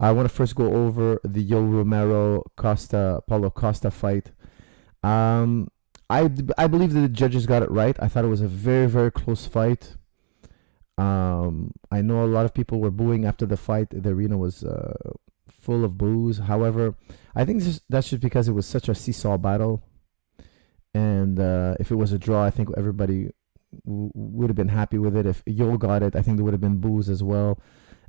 I want to first go over the Yoel Romero Costa Paulo Costa fight. Um, I believe that the judges got it right. I thought it was a very very close fight. I know a lot of people were booing after the fight. The arena was full of boos. However, I think that's just because it was such a seesaw battle. And if it was a draw, I think everybody would have been happy with it. If Yoel got it, I think there would have been boos as well.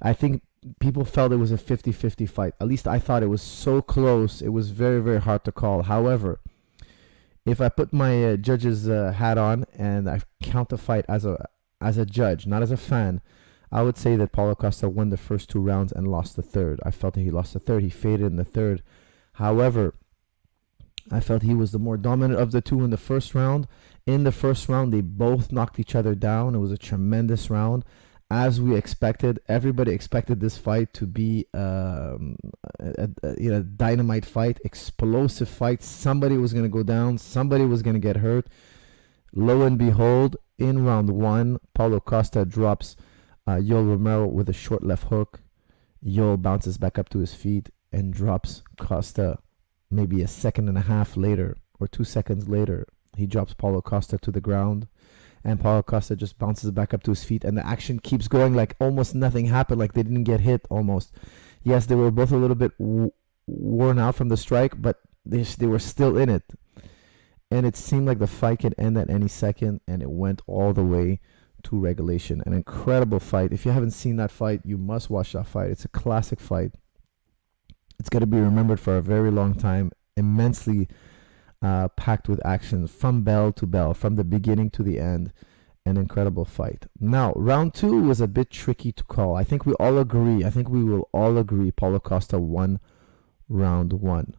I think people felt it was a 50-50 fight. At least I thought it was so close. It was very, very hard to call. However, if I put my judge's hat on and I count the fight as a judge, not as a fan, I would say that Paulo Costa won the first 2 rounds and lost the third. I felt that he lost the third. He faded in the third. However, I felt he was the more dominant of the two in the first round. In the first round, they both knocked each other down. It was a tremendous round. As we expected, everybody expected this fight to be a dynamite fight, explosive fight. Somebody was going to go down. Somebody was going to get hurt. Lo and behold, in round 1, Paulo Costa drops Yoel Romero with a short left hook. Yoel bounces back up to his feet and drops Costa maybe a second and a half later or 2 seconds later. He drops Paulo Costa to the ground, and Paulo Costa just bounces back up to his feet, and the action keeps going like almost nothing happened, like they didn't get hit almost. Yes, they were both a little bit worn out from the strike, but they were still in it. And it seemed like the fight could end at any second, and it went all the way to regulation. An incredible fight. If you haven't seen that fight, you must watch that fight. It's a classic fight. It's going to be remembered for a very long time. Immensely packed with action from bell to bell, from the beginning to the end. An incredible fight. Now, round 2 was a bit tricky to call. I think we all agree. I think we will all agree Paulo Costa won round 1.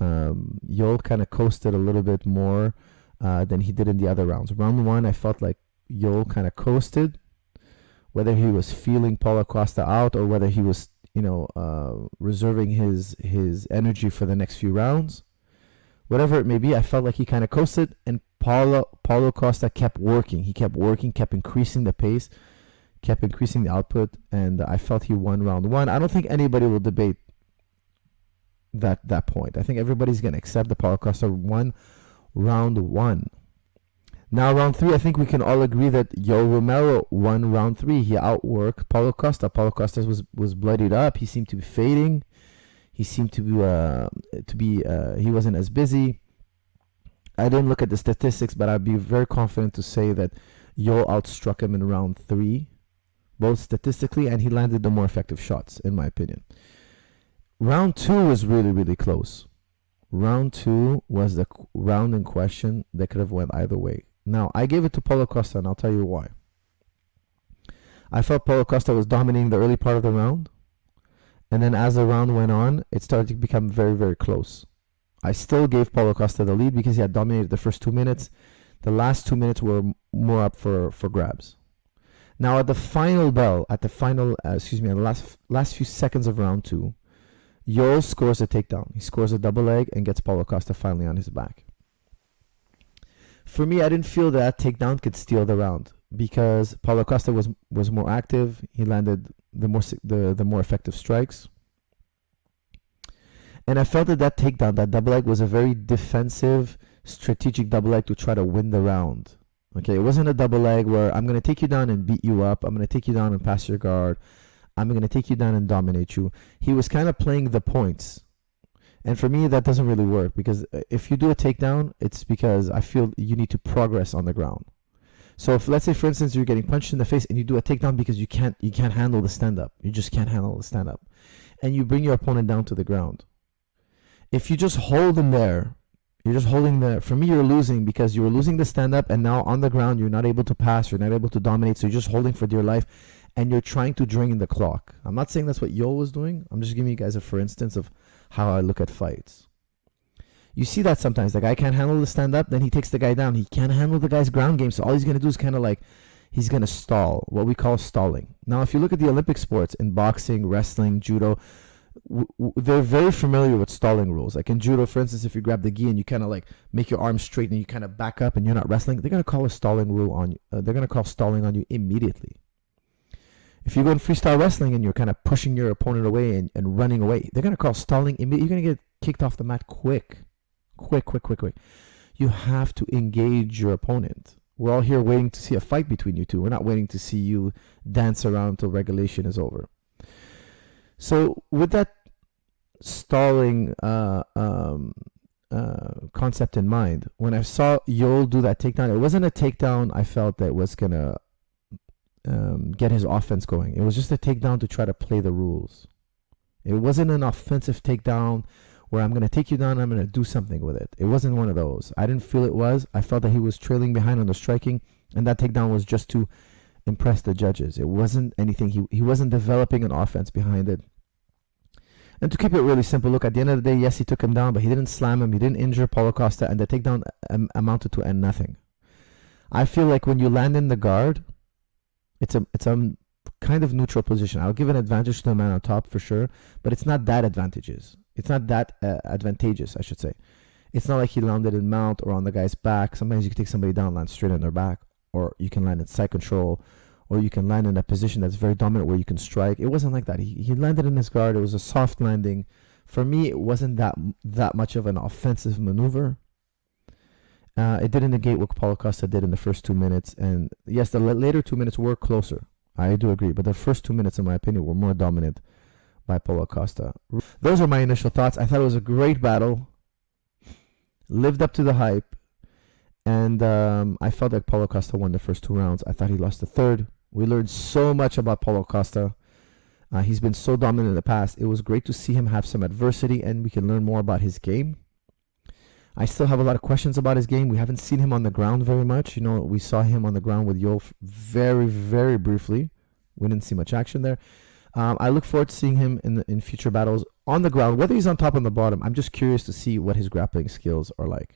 Yoel kind of coasted a little bit more than he did in the other rounds. Round 1, I felt like Yoel kind of coasted. Whether he was feeling Paulo Costa out or whether he was reserving his energy for the next few rounds, whatever it may be, I felt like he kind of coasted, and Paulo Costa kept working. He kept working, kept increasing the pace, kept increasing the output, and I felt he won round 1. I don't think anybody will debate that point. I think everybody's going to accept that Paulo Costa won round 1. Now, round 3, I think we can all agree that Yoel Romero won round 3. He outworked Paulo Costa. Paulo Costa was bloodied up. He seemed to be fading. He seemed to be he wasn't as busy. I didn't look at the statistics, but I'd be very confident to say that Yoel outstruck him in round 3, both statistically, and he landed the more effective shots, in my opinion. Round 2 was really, really close. Round 2 was the round in question that could have went either way. Now, I gave it to Paulo Costa, and I'll tell you why. I felt Paulo Costa was dominating the early part of the round, and then as the round went on, it started to become very, very close. I still gave Paulo Costa the lead because he had dominated the first 2 minutes. The last 2 minutes were more up for grabs. Now, at the final bell, last few seconds of round 2, Yoel scores a takedown. He scores a double leg and gets Paulo Costa finally on his back. For me, I didn't feel that takedown could steal the round because Paulo Costa was more active. He landed the more effective strikes. And I felt that takedown, that double leg, was a very defensive, strategic double leg to try to win the round. Okay, it wasn't a double leg where I'm going to take you down and beat you up. I'm going to take you down and pass your guard. I'm going to take you down and dominate you. He was kind of playing the points. And for me, that doesn't really work because if you do a takedown, it's because I feel you need to progress on the ground. So if, let's say, for instance, you're getting punched in the face and you do a takedown because you can't handle the stand-up. You just can't handle the stand-up. And you bring your opponent down to the ground. If you just hold them there, you're just holding there. For me, you're losing because you were losing the stand-up, and now on the ground, you're not able to pass. You're not able to dominate. So you're just holding for dear life, and you're trying to drain the clock. I'm not saying that's what Yoel was doing. I'm just giving you guys a for instance of how I look at fights. You see that sometimes the guy can't handle the stand-up, then he takes the guy down. He can't handle the guy's ground game, so all he's going to do is kind of like he's going to stall, what we call stalling. Now, if you look at the Olympic sports, in boxing, wrestling, judo, they're very familiar with stalling rules. Like in judo, for instance, if you grab the gi and you kind of like make your arm straight and you kind of back up and you're not wrestling, they're going to call a stalling rule on you. They're going to call stalling on you immediately. If you go in freestyle wrestling and you're kind of pushing your opponent away and running away, they're going to call stalling. You're going to get kicked off the mat quick. You have to engage your opponent. We're all here waiting to see a fight between you two. We're not waiting to see you dance around until regulation is over. So with that stalling concept in mind, when I saw Yoel do that takedown, it wasn't a takedown I felt that was going to get his offense going. It was just a takedown to try to play the rules. It wasn't an offensive takedown where I'm going to take you down and I'm going to do something with it. It wasn't one of those. I didn't feel it was. I felt that he was trailing behind on the striking, and that takedown was just to impress the judges. It wasn't anything. He wasn't developing an offense behind it. And to keep it really simple, look, at the end of the day, yes, he took him down, but he didn't slam him. He didn't injure Paulo Costa, and the takedown amounted to nothing. I feel like when you land in the guard, it's a kind of neutral position. I'll give an advantage to the man on top for sure, but it's not that advantageous. It's not that advantageous, I should say. It's not like he landed in mount or on the guy's back. Sometimes you can take somebody down, land straight on their back, or you can land in side control, or you can land in a position that's very dominant where you can strike. It wasn't like that. He landed in his guard. It was a soft landing. For me, it wasn't that much of an offensive maneuver. It didn't negate what Paulo Costa did in the first 2 minutes. And yes, the later 2 minutes were closer. I do agree. But the first 2 minutes, in my opinion, were more dominant by Paulo Costa. Those are my initial thoughts. I thought it was a great battle. Lived up to the hype. And I felt like Paulo Costa won the first 2 rounds. I thought he lost the third. We learned so much about Paulo Costa. He's been so dominant in the past. It was great to see him have some adversity, and we can learn more about his game. I still have a lot of questions about his game. We haven't seen him on the ground very much. You know, we saw him on the ground with Yoel very, very briefly. We didn't see much action there. I look forward to seeing him in future battles on the ground, whether he's on top or on the bottom. I'm just curious to see what his grappling skills are like.